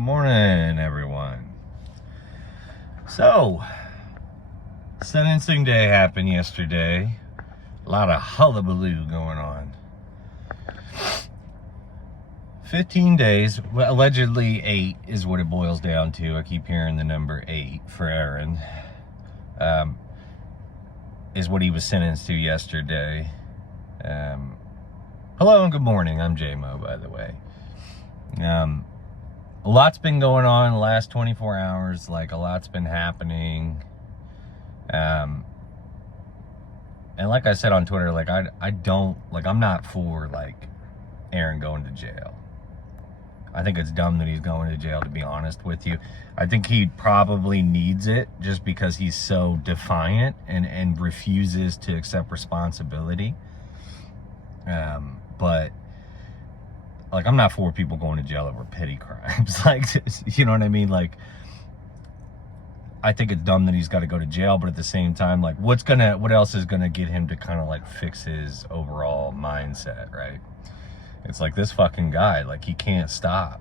Morning, everyone. So, sentencing day happened yesterday. A lot of hullabaloo going on. 15 days, well, allegedly 8 is what it boils down to. I keep hearing the number 8 for Aaron. Is what he was sentenced to yesterday. Hello and good morning. I'm J-Mo, by the way. A lot's been going on in the last 24 hours. Like, a lot's been happening. And like I said on Twitter, like, I'm not for, like, Aaron going to jail. I think it's dumb that he's going to jail, to be honest with you. I think he probably needs it just because he's so defiant and refuses to accept responsibility. But, like, I'm not for people going to jail over petty crimes like this. You know what I mean? Like, I think it's dumb that he's got to go to jail, but at the same time, like, what else is gonna get him to kind of like fix his overall mindset, right? It's like, this fucking guy, like, he can't stop.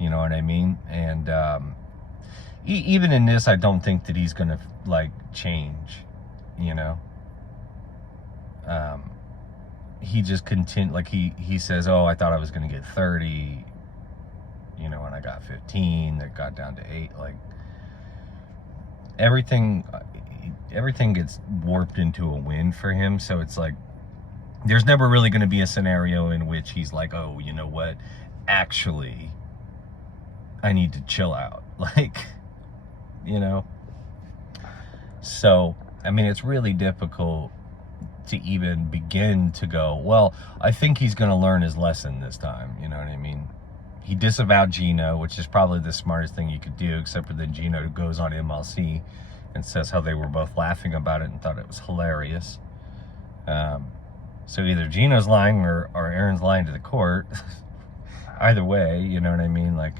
You know what I mean? And even in this, I don't think that he's gonna like change. You know. He just like he says, oh, I thought I was gonna get 30. You know, when I got 15, that got down to 8. Like, everything gets warped into a win for him. So it's like, there's never really going to be a scenario in which he's like, oh, you know what? Actually, I need to chill out. Like, you know? So, I mean, it's really difficult to even begin to go, well, I think he's going to learn his lesson this time. You know what I mean? He disavowed Gino, which is probably the smartest thing you could do, except for then Gino goes on MLC and says how they were both laughing about it and thought it was hilarious. So either Gino's lying or Aaron's lying to the court. Either way, you know what I mean? Like,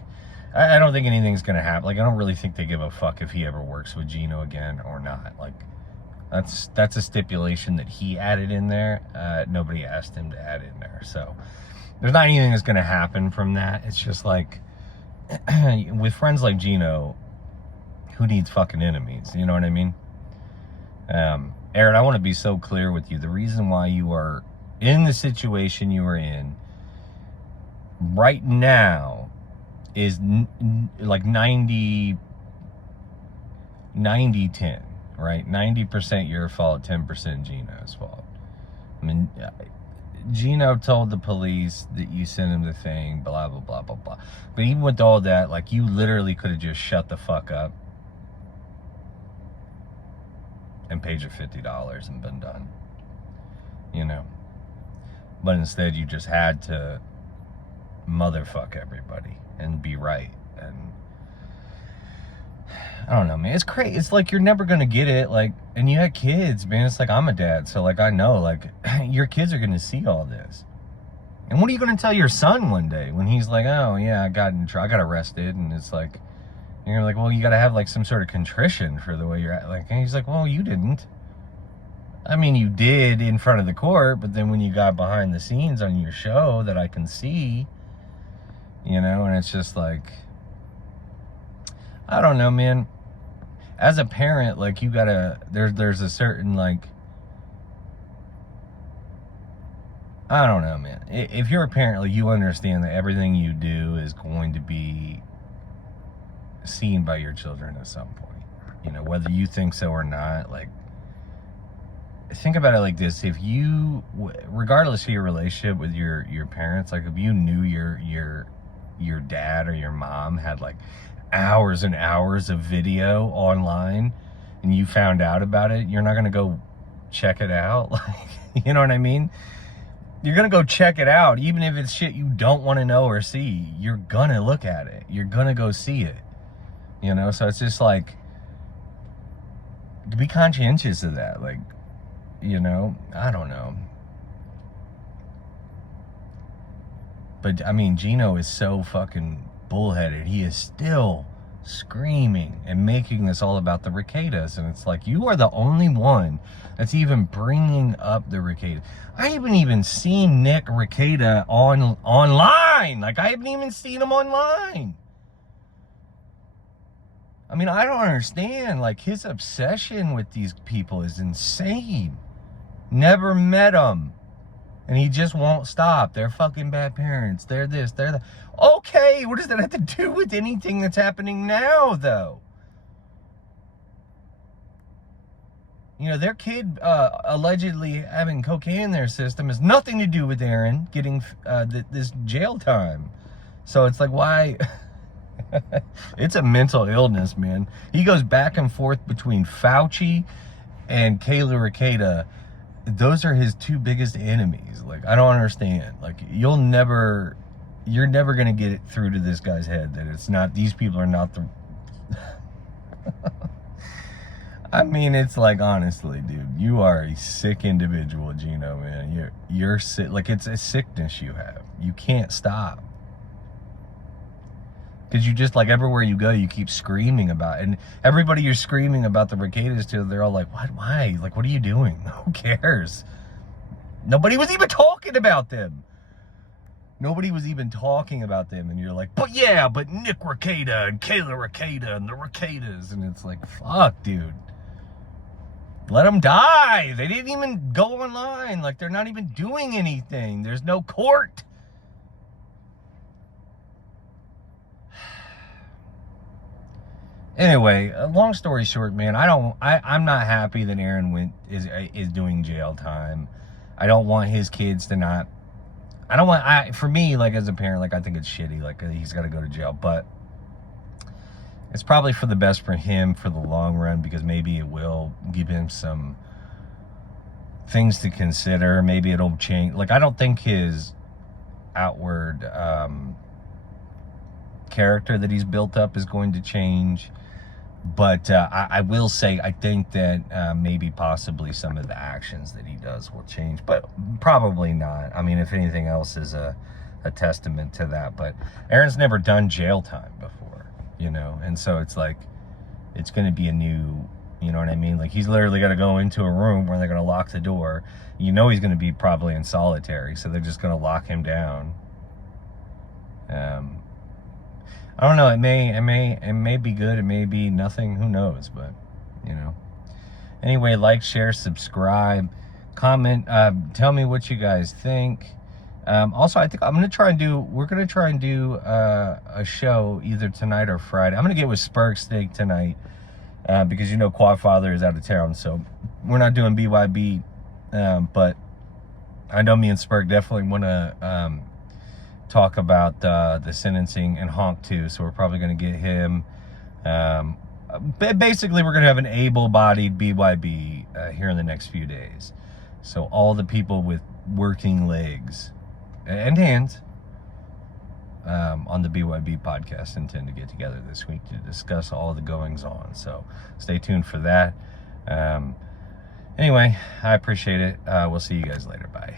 I don't think anything's going to happen. Like, I don't really think they give a fuck if he ever works with Gino again or not. Like, that's a stipulation that he added in there. Nobody asked him to add in there. So there's not anything that's going to happen from that. It's just like, with friends like Gino, who needs fucking enemies? You know what I mean? Aaron, I want to be so clear with you. The reason why you are in the situation you are in right now is like 90-10, right? 90% your fault, 10% Gino's fault. I mean, Gino told the police that you sent him the thing, blah, blah, blah, blah, blah. But even with all that, like, you literally could have just shut the fuck up and paid your $50 and been done, you know. But instead, you just had to motherfuck everybody and be right. And I don't know, man. It's crazy. It's like, you're never gonna get it. Like, and you had kids, man. It's like, I'm a dad, so like, I know, like, your kids are gonna see all this. And what are you gonna tell your son one day when he's like, oh yeah, I got arrested? And it's like, and you're like, well, you got to have like some sort of contrition for the way you're at. Like, and he's like, well, you didn't. I mean, you did in front of the court, but then when you got behind the scenes on your show that I can see, you know, and it's just like, I don't know, man. As a parent, like, you gotta, there's a certain, like, I don't know, man. If you're a parent, like, you understand that everything you do is going to be seen by your children at some point, you know, whether you think so or not. Like, think about it like this: if you, regardless of your relationship with your parents, like, if you knew your dad or your mom had like hours and hours of video online and you found out about it, you're not going to go check it out. Like, you know what I mean? You're going to go check it out, even if it's shit you don't want to know or see. You're going to look at it. You're going to go see it. You know, so it's just like, be conscientious of that. Like, you know, I don't know. But, I mean, Gino is so fucking bullheaded. He is still screaming and making this all about the Rekitas. And it's like, you are the only one that's even bringing up the Rekita. I haven't even seen Nick Rekita online. Like, I haven't even seen him online. I mean, I don't understand. Like, his obsession with these people is insane. Never met them. And he just won't stop. They're fucking bad parents. They're this, they're that. Okay, what does that have to do with anything that's happening now, though? You know, their kid allegedly having cocaine in their system has nothing to do with Aaron getting this jail time. So it's like, why? It's a mental illness, man. He goes back and forth between Fauci and Kayla Ricada. Those are his two biggest enemies. Like, I don't understand. Like, you're never going to get it through to this guy's head that it's not, these people are not the... I mean, it's like, honestly, dude, you are a sick individual, Gino, man. You're sick. Like, it's a sickness you have. You can't stop. Because you just, like, everywhere you go, you keep screaming about it. And everybody you're screaming about the Ricadas to, they're all like, what? Why? Like, what are you doing? Who cares? Nobody was even talking about them. Nobody was even talking about them. And you're like, but Nick Rekieta and Kayla Ricada and the Ricadas. And it's like, fuck, dude. Let them die. They didn't even go online. Like, they're not even doing anything. There's no court. Anyway, long story short, man, I'm not happy that Aaron is doing jail time. I don't want his kids to not, for me, like, as a parent, like, I think it's shitty, like, he's got to go to jail, but it's probably for the best for him for the long run, because maybe it will give him some things to consider. Maybe it'll change. Like, I don't think his outward character that he's built up is going to change. But I will say, I think that maybe possibly some of the actions that he does will change, but probably not. I mean, if anything else is a testament to that. But Aaron's never done jail time before, you know? And so it's like, it's going to be a new, you know what I mean? Like, he's literally got to go into a room where they're going to lock the door. You know he's going to be probably in solitary, so they're just going to lock him down. I don't know. It may be good. It may be nothing. Who knows? But, you know. Anyway, like, share, subscribe, comment. Tell me what you guys think. Also, I think we're going to try and do a show either tonight or Friday. I'm going to get with Spurg Steak tonight because, you know, Quadfather is out of town. So we're not doing BYB. But I know me and Spurg definitely want to talk about the sentencing and Honk too, so we're probably going to get him. Basically, we're going to have an able-bodied BYB here in the next few days. So all the people with working legs and hands on the BYB podcast intend to get together this week to discuss all the goings-on. So stay tuned for that. Anyway, I appreciate it. We'll see you guys later. Bye.